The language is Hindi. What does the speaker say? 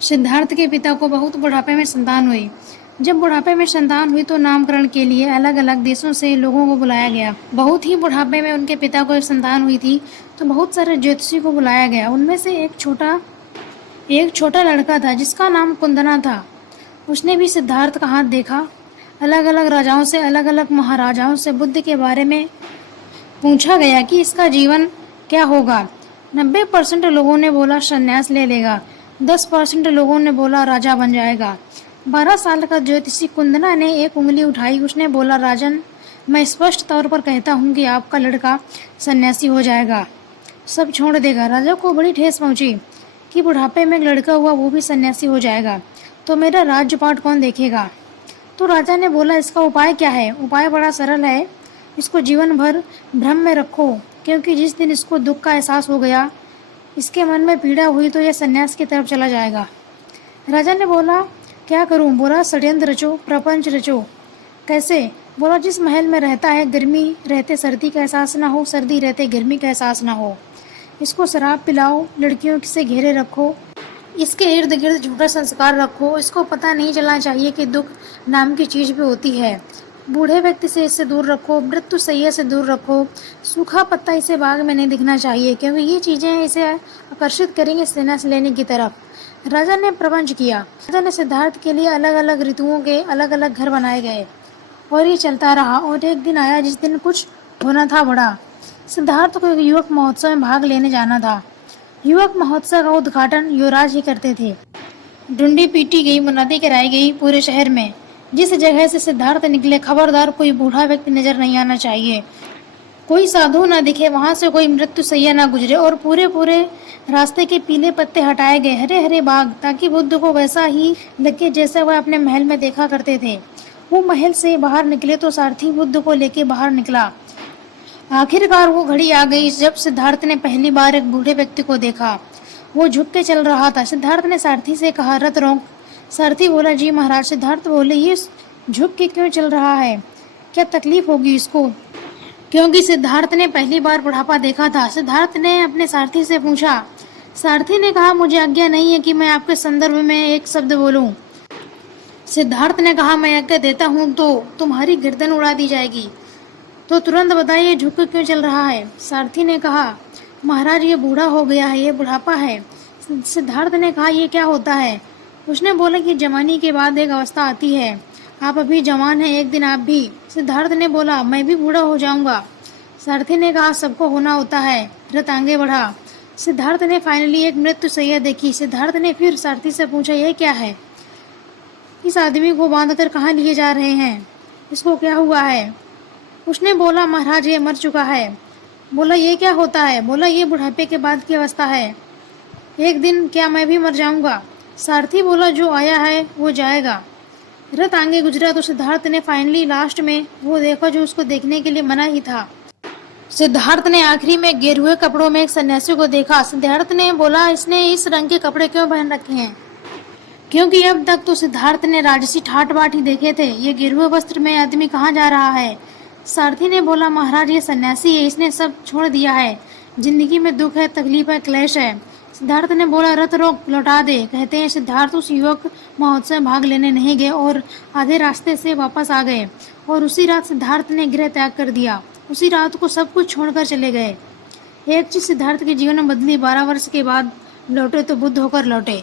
सिद्धार्थ के पिता को बहुत बुढ़ापे में संतान हुई। जब बुढ़ापे में संतान हुई तो नामकरण के लिए अलग अलग देशों से लोगों को बुलाया गया। बहुत ही बुढ़ापे में उनके पिता को एक संतान हुई थी तो बहुत सारे ज्योतिषी को बुलाया गया। उनमें से एक छोटा लड़का था जिसका नाम कुंदना था। उसने भी सिद्धार्थ का हाथ देखा। अलग अलग राजाओं से, अलग अलग महाराजाओं से बुद्ध के बारे में पूछा गया कि इसका जीवन क्या होगा। 90% लोगों ने बोला संन्यास ले लेगा, 10% लोगों ने बोला राजा बन जाएगा। 12 साल का ज्योतिषी कुंदना ने एक उंगली उठाई। उसने बोला, राजन, मैं स्पष्ट तौर पर कहता हूँ कि आपका लड़का सन्यासी हो जाएगा, सब छोड़ देगा। राजा को बड़ी ठेस पहुंची कि बुढ़ापे में एक लड़का हुआ, वो भी सन्यासी हो जाएगा, तो मेरा राज्यपाट कौन देखेगा। तो राजा ने बोला, इसका उपाय क्या है। उपाय बड़ा सरल है, इसको जीवन भर भ्रम में रखो, क्योंकि जिस दिन इसको दुख का एहसास हो गया, इसके मन में पीड़ा हुई, तो यह सन्यास की तरफ चला जाएगा। राजा ने बोला, क्या करूं। बोला, षड्यंत्र रचो, प्रपंच रचो। कैसे। बोला, जिस महल में रहता है, गर्मी रहते सर्दी का एहसास ना हो, सर्दी रहते गर्मी का एहसास ना हो। इसको शराब पिलाओ, लड़कियों से घेरे रखो, इसके इर्द गिर्द झूठा संस्कार रखो। इसको पता नहीं चलना चाहिए कि दुख नाम की चीज़ भी होती है। बूढ़े व्यक्ति से इससे दूर रखो, मृत्यु सैया से दूर रखो, सूखा पत्ता इसे बाग में नहीं दिखना चाहिए, क्योंकि ये चीज़ें इसे आकर्षित करेंगे संन्यास लेने की तरफ। राजा ने प्रपंच किया। राजा ने सिद्धार्थ के लिए अलग अलग ऋतुओं के अलग अलग घर बनाए गए और ये चलता रहा। और एक दिन आया जिस दिन कुछ होना था बड़ा। सिद्धार्थ को एक युवक महोत्सव में भाग लेने जाना था। युवक महोत्सव का उद्घाटन युवराज ही करते थे। डुंडी पीटी गई, मुनादी कराई गई पूरे शहर में। जिस जगह से सिद्धार्थ निकले, खबरदार कोई बूढ़ा व्यक्ति नजर नहीं आना चाहिए, कोई साधु ना दिखे, वहां से कोई मृत्यु सैया ना गुजरे। और पूरे रास्ते के पीले पत्ते हटाए गए, हरे हरे बाग, ताकि बुद्ध को वैसा ही लगे जैसा वह अपने महल में देखा करते थे। वो महल से बाहर निकले तो सारथी बुद्ध को लेके बाहर निकला। आखिरकार वो घड़ी आ गई जब सिद्धार्थ ने पहली बार एक बूढ़े व्यक्ति को देखा। वो झुक के चल रहा था। सिद्धार्थ ने सारथी से कहा, रथ रोक। सारथी बोला, जी महाराज। सिद्धार्थ बोले, ये झुक के क्यों चल रहा है, क्या तकलीफ होगी इसको। क्योंकि सिद्धार्थ ने पहली बार बुढ़ापा देखा था। सिद्धार्थ ने अपने सारथी से पूछा। सारथी ने कहा, मुझे आज्ञा नहीं है कि मैं आपके संदर्भ में एक शब्द बोलूं। सिद्धार्थ ने कहा, मैं आज्ञा देता हूं तो तुम्हारी गर्दन उड़ा दी जाएगी, तो तुरंत बताइए झुक कर क्यों चल रहा है। सारथी ने कहा, महाराज, ये बूढ़ा हो गया है, ये बुढ़ापा है। सिद्धार्थ ने कहा, ये क्या होता है। उसने बोला कि जवानी के बाद एक अवस्था आती है, आप अभी जवान हैं, एक दिन आप भी। सिद्धार्थ ने बोला, मैं भी बूढ़ा हो जाऊंगा। सारथी ने कहा, सबको होना होता है। रथ आगे बढ़ा। सिद्धार्थ ने फाइनली एक मृत्यु सैया देखी। सिद्धार्थ ने फिर सारथी से पूछा, ये क्या है, इस आदमी को बांधकर कहाँ लिए जा रहे हैं, इसको क्या हुआ है। उसने बोला, महाराज, ये मर चुका है। बोला, ये क्या होता है। बोला, ये बुढ़ापे के बाद की अवस्था है, एक दिन क्या मैं भी मर जाऊंगा। सारथी बोला, जो आया है वो जाएगा। रथ आगे गुजरा तो सिद्धार्थ ने फाइनली लास्ट में वो देखा जो उसको देखने के लिए मना ही था। सिद्धार्थ ने आखिरी में गेरुए कपड़ों में एक सन्यासी को देखा। सिद्धार्थ ने बोला, इसने इस रंग के कपड़े क्यों पहन रखे हैं, क्योंकि अब तक तो सिद्धार्थ ने राजसी ठाट बाट ही देखे थे। ये गेरुए वस्त्र में आदमी कहाँ जा रहा है। सारथी ने बोला, महाराज, ये सन्यासी है, इसने सब छोड़ दिया है, जिंदगी में दुख है, तकलीफ है, क्लेश है। सिद्धार्थ ने बोला, रथ रोक, लौटा दे। कहते हैं सिद्धार्थ उस युवक महोत्सव में भाग लेने नहीं गए और आधे रास्ते से वापस आ गए। और उसी रात सिद्धार्थ ने गृह त्याग कर दिया। उसी रात को सब कुछ छोड़कर चले गए। एक चीज सिद्धार्थ के जीवन में बदली, 12 वर्ष के बाद लौटे तो बुद्ध होकर लौटे।